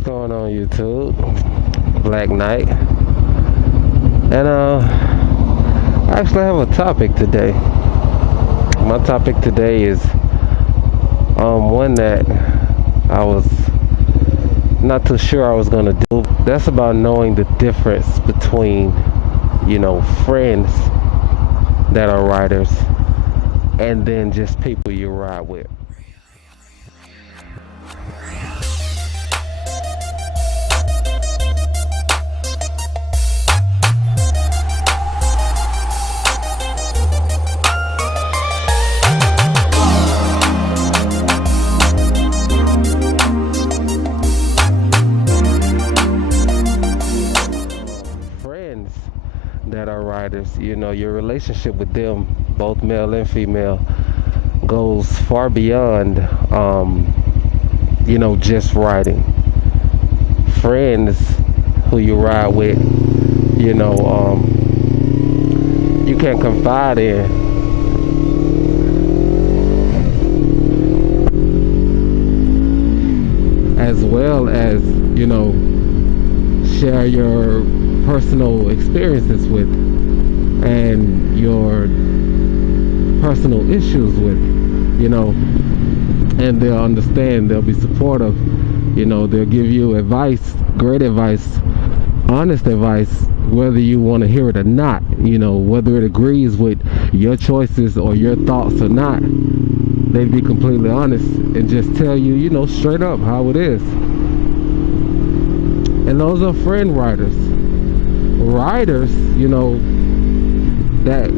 What's going on YouTube? Black Knight. And I actually have a topic today. My topic today is one that I was not too sure I was gonna do. That's about knowing the difference between, friends that are riders and then just people you ride with. Friends that are riders, your relationship with them, both male and female, goes far beyond, just riding. Friends who you ride with, you can confide in, as well as, share your personal experiences with and your personal issues with, and they'll understand, they'll be supportive, they'll give you advice, great advice, honest advice, whether you want to hear it or not, whether it agrees with your choices or your thoughts or not. They'd be completely honest and just tell you, straight up how it is. And those are friend riders. Riders, that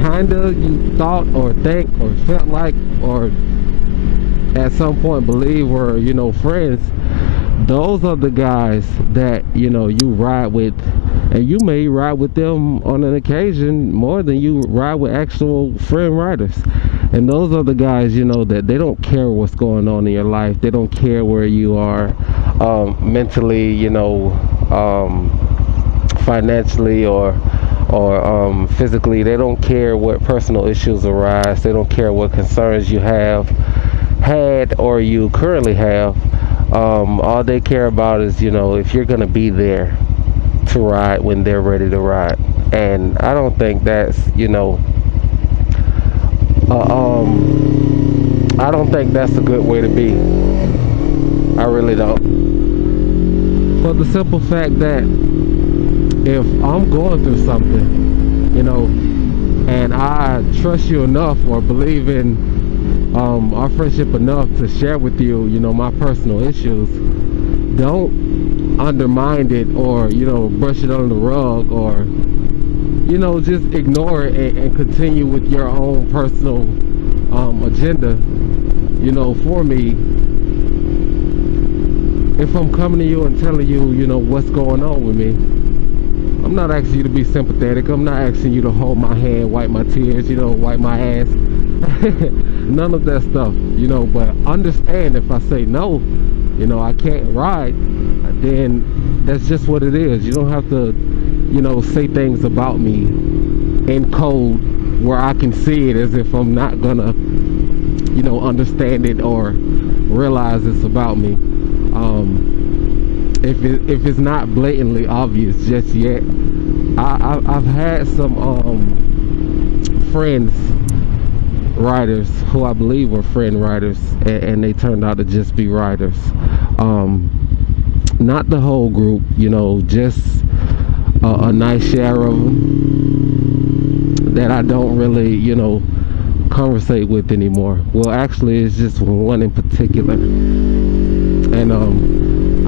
kinda you thought or think or felt like or at some point believe were, friends. Those are the guys that, you ride with, and you may ride with them on an occasion more than you ride with actual friend riders. And those are the guys, that they don't care what's going on in your life. They don't care where you are mentally, financially or physically. They don't care what personal issues arise. They don't care what concerns you have had or you currently have. All they care about is, if you're going to be there to ride when they're ready to ride. And I don't think that's, I don't think that's a good way to be. I really don't. For the simple fact that if I'm going through something, and I trust you enough or believe in our friendship enough to share with you, my personal issues, don't undermine it or, brush it under the rug or, just ignore it and continue with your own personal agenda, for me. If I'm coming to you and telling you, what's going on with me, I'm not asking you to be sympathetic. I'm not asking you to hold my hand, wipe my tears, wipe my ass. None of that stuff, but understand if I say no, I can't ride, then that's just what it is. You don't have to, say things about me in code where I can see it as if I'm not gonna, understand it or realize it's about me. If it's not blatantly obvious just yet. I've had some friends riders who I believe were friend riders, and they turned out to just be riders. Not the whole group, just a nice share of them that I don't really, conversate with anymore. Well, actually, it's just one in particular, and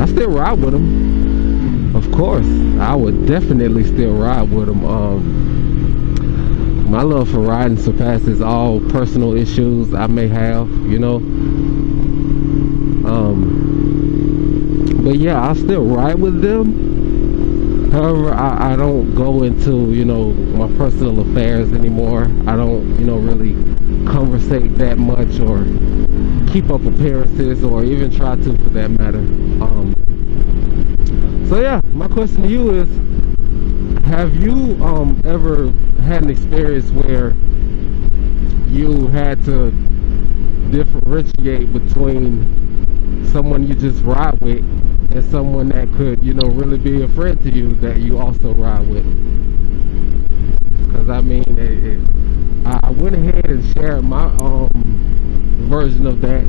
I still ride with them. Of course, I would definitely still ride with them. My love for riding surpasses all personal issues I may have, but yeah, I still ride with them. However, I don't go into, my personal affairs anymore. I don't, really conversate that much or keep up appearances or even try to, for that matter. So yeah, my question to you is, have you ever had an experience where you had to differentiate between someone you just ride with, and someone that could, you know, really be a friend to you that you also ride with. Because I mean, I went ahead and shared my version of that,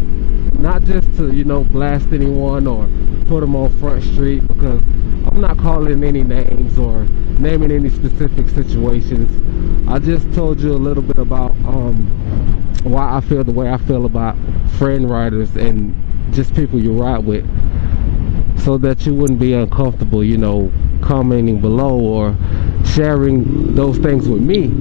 not just to, you know, blast anyone or put them on Front Street, because I'm not calling any names or naming any specific situations. I just told you a little bit about why I feel the way I feel about friend riders and just people you ride with, so that you wouldn't be uncomfortable, you know, commenting below or sharing those things with me.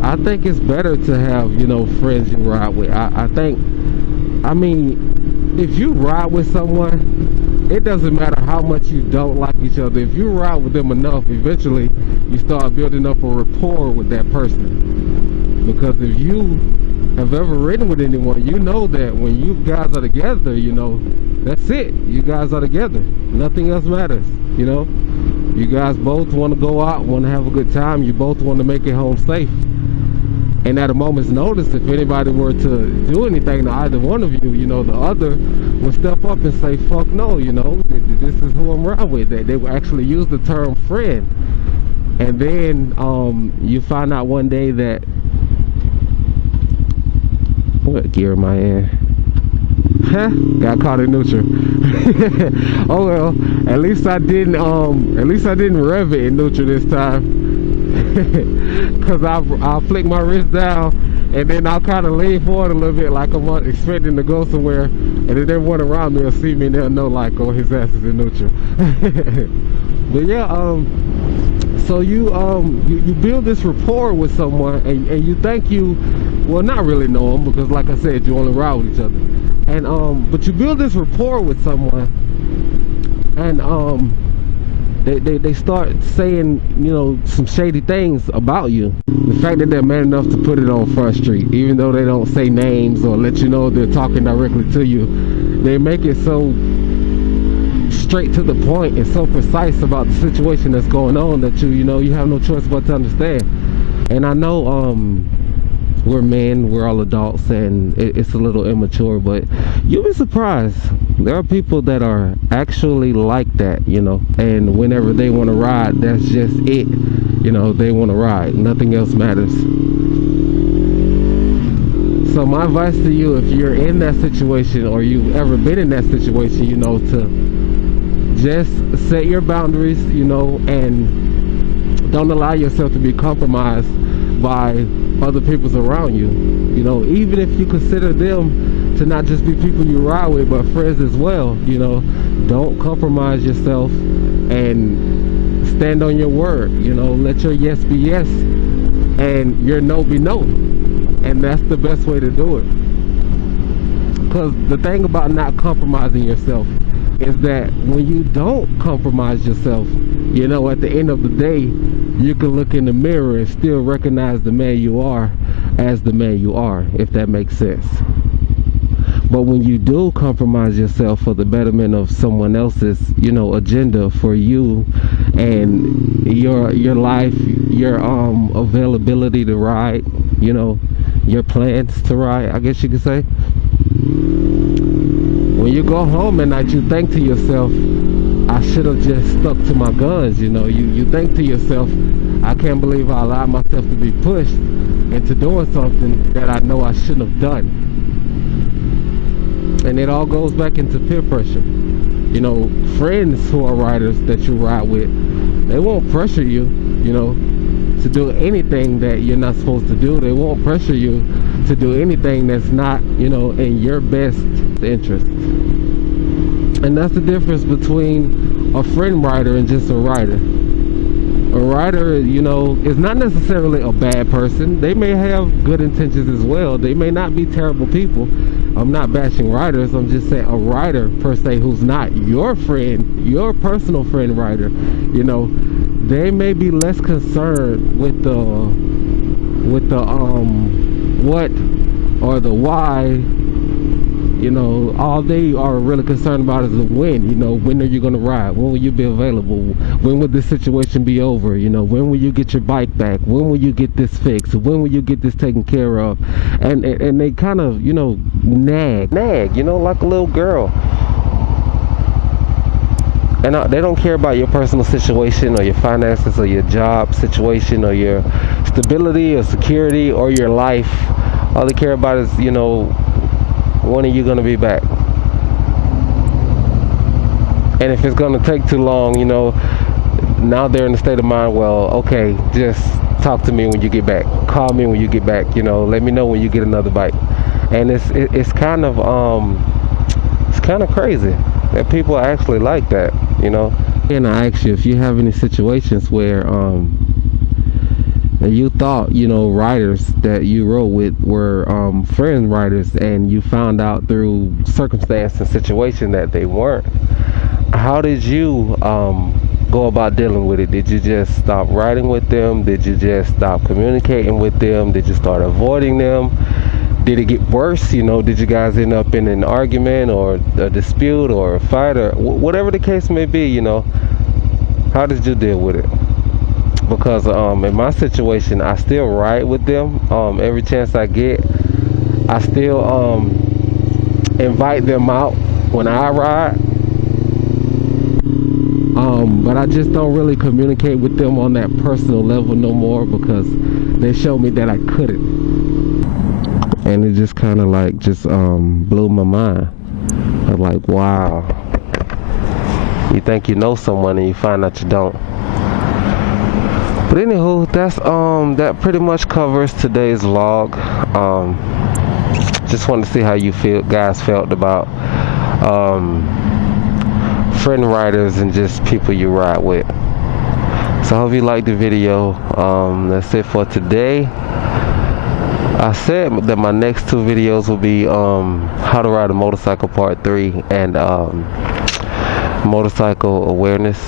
I think it's better to have, you know, friends you ride with. I mean, if you ride with someone, it doesn't matter how much you don't like each other. If you ride with them enough, eventually you start building up a rapport with that person. Because if you have ever ridden with anyone, you know that when you guys are together, you know, that's it. You guys are together. Nothing else matters, you know. You guys both want to go out, want to have a good time. You both want to make it home safe. And at a moment's notice, if anybody were to do anything to either one of you, you know, the other would step up and say, fuck no, you know, this is who I'm riding with. That they would actually use the term friend. And then you find out one day that, what gear am I in? Huh? Got caught in neutral. Oh well, at least I didn't rev it in neutral this time. Cause I'll flick my wrist down and then I'll kind of lean forward a little bit like I'm expecting to go somewhere, and then everyone around me will see me and they'll know like, oh, his ass is in neutral. But yeah, so you build this rapport with someone, and you think you, well, not really know them, because like I said, you only ride with each other, and but you build this rapport with someone, and they start saying, you know, some shady things about you. The fact that they're man enough to put it on Front Street, even though they don't say names or let you know they're talking directly to you, they make it so straight to the point and so precise about the situation that's going on that you know, you have no choice but to understand. And I know we're men, we're all adults, and it's a little immature, but you'll be surprised. There are people that are actually like that, you know, and whenever they want to ride, that's just it. You know, they want to ride. Nothing else matters. So my advice to you, if you're in that situation or you've ever been in that situation, you know, to just set your boundaries, you know, and don't allow yourself to be compromised by other people's around you. You know, even if you consider them to not just be people you ride with, but friends as well, you know, don't compromise yourself and stand on your word. You know, let your yes be yes and your no be no. And that's the best way to do it. Because the thing about not compromising yourself is that when you don't compromise yourself, you know, at the end of the day, you can look in the mirror and still recognize the man you are as the man you are, if that makes sense. But when you do compromise yourself for the betterment of someone else's, you know, agenda for you and your life, your availability to ride, you know, your plans to ride, I guess you could say. When you go home at night, you think to yourself, I should have just stuck to my guns, you know. You think to yourself, I can't believe I allowed myself to be pushed into doing something that I know I shouldn't have done. And it all goes back into peer pressure. You know, friends who are riders that you ride with, they won't pressure you, you know, to do anything that you're not supposed to do. They won't pressure you to do anything that's not, you know, in your best interest. And that's the difference between a friend rider and just a rider. A rider, you know, is not necessarily a bad person. They may have good intentions as well. They may not be terrible people. I'm not bashing riders. I'm just saying a rider per se who's not your friend, your personal friend rider, you know, they may be less concerned with the what or the why You know, all they are really concerned about is the when. You know, when are you going to ride? When will you be available? When will this situation be over? You know, when will you get your bike back? When will you get this fixed? When will you get this taken care of? And they kind of, you know, nag, you know, like a little girl. And they don't care about your personal situation or your finances or your job situation or your stability or security or your life. All they care about is, you know, when are you going to be back? And if it's going to take too long, you know, now they're in the state of mind, well, okay, just talk to me when you get back. Call me when you get back, you know, let me know when you get another bike. And it's kind of crazy that people are actually like that, you know. And I ask you if you have any situations where you thought, you know, riders that you rode with were friend riders, and you found out through circumstance and situation that they weren't. How did you go about dealing with it? Did you just stop riding with them? Did you just stop communicating with them? Did you start avoiding them? Did it get worse? You know, did you guys end up in an argument or a dispute or a fight or whatever the case may be? You know, how did you deal with it? Because in my situation, I still ride with them every chance I get. I still invite them out when I ride. But I just don't really communicate with them on that personal level no more, because they showed me that I couldn't. And it just kind of like blew my mind. I was like, wow. You think you know someone and you find out you don't. But anywho, that's that pretty much covers today's vlog. Just wanted to see how you guys felt about friend riders and just people you ride with. So I hope you liked the video. That's it for today. I said that my next two videos will be how to ride a motorcycle part 3 and motorcycle awareness.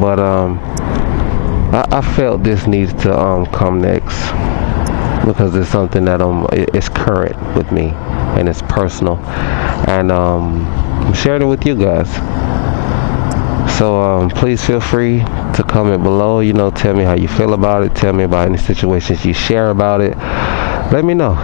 But I felt this needs to come next because it's something that it's current with me and it's personal, and I'm sharing it with you guys. So please feel free to comment below. You know, tell me how you feel about it. Tell me about any situations you share about it. Let me know.